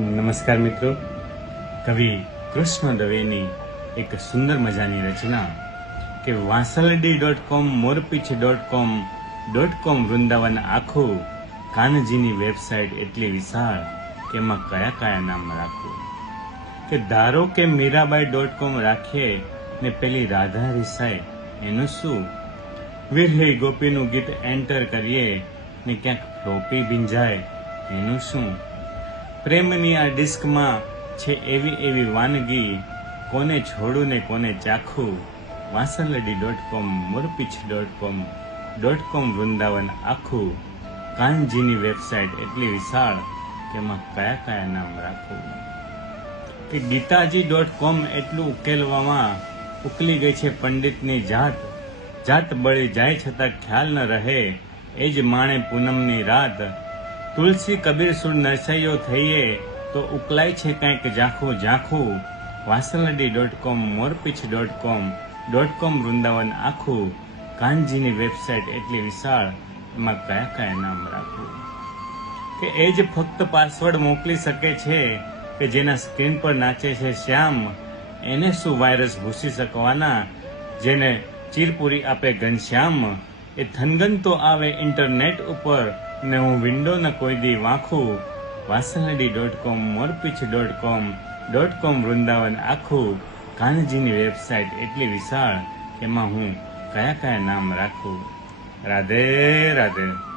નમસ્કાર મિત્રો, કવિ કૃષ્ણ દવેની એક સુંદર મજાની રચના કે વાંસલડી.com મોરપીછ.com વૃંદાવન આખું, કાનજીની વેબસાઇટ એટલી વિશાળ કે એમાં કયા કયા નામ રાખવું. કે ધારો કે મીરાબાઈ.com રાખીએ ને પેલી રાધા રિસાય એનું શું? વિરહી ગોપીનું ગીત એન્ટર કરીએ ને ક્યાંક ફ્લોપી ભીંજાય એનું શું? પ્રેમની આ ડિસ્કમાં છે એવી એવી વાનગી, કોને છોડું ને કોને ચાખું. વાંસલડી.com મોરપીછ.com વૃંદાવન આખું, કાનજીની વેબસાઇટ એટલી વિશાળ કે એમાં કયા કયા નામ રાખવું. કે ગીતાજી.com એટલું ઉકેલવામાં ઉકલી ગઈ છે પંડિતની જાત. જાત બળી જાય છતાં ખ્યાલ ન રહે એ જ માણે પૂનમની રાત. તુલસી કબીર સુર નરસૈયો થઈએ તો ઉકલાય છે કંઈક ઝાંખું ઝાંખું. વાંસલડી.com મોરપીછ.com વૃંદાવન આખું, કાનજીની વેબસાઇટ એટલી વિશાળ એમાં કયા કયા નામ રાખવું. કે એ જ ફક્ત પાસવર્ડ મોકલી શકે છે કે જેના સ્ક્રીન પર નાચે છે શ્યામ. એને શું વાયરસ ઘૂસી શકવાના જેને ચીરપુરી આપે ઘનશ્યામ. એ થનગન તો આવે ઇન્ટરનેટ ઉપર ને હું વિન્ડો ન કોઈ દી વાંખું. વાંસલડી.com મોરપીછ.com વૃંદાવન આખું, કાનજીની વેબસાઇટ એટલી વિશાળ એમાં હું કયા કયા નામ રાખું. રાધે રાધે.